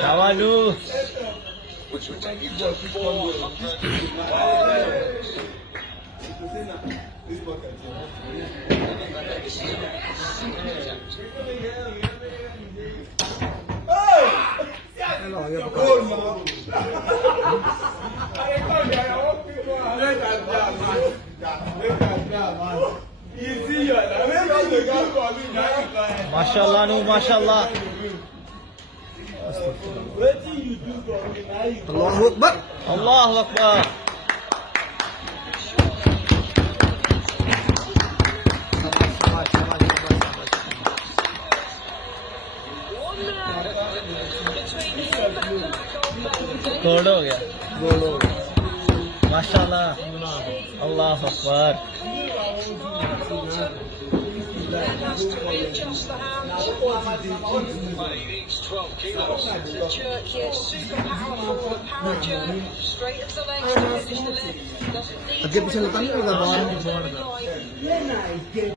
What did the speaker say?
Tawalu. Mashallah, no, mashallah. Allahu Akbar. Allahu Akbar. गोल हो गया माशाल्लाह अल्लाह Akbar Agak bisa letaknya nggak bawah?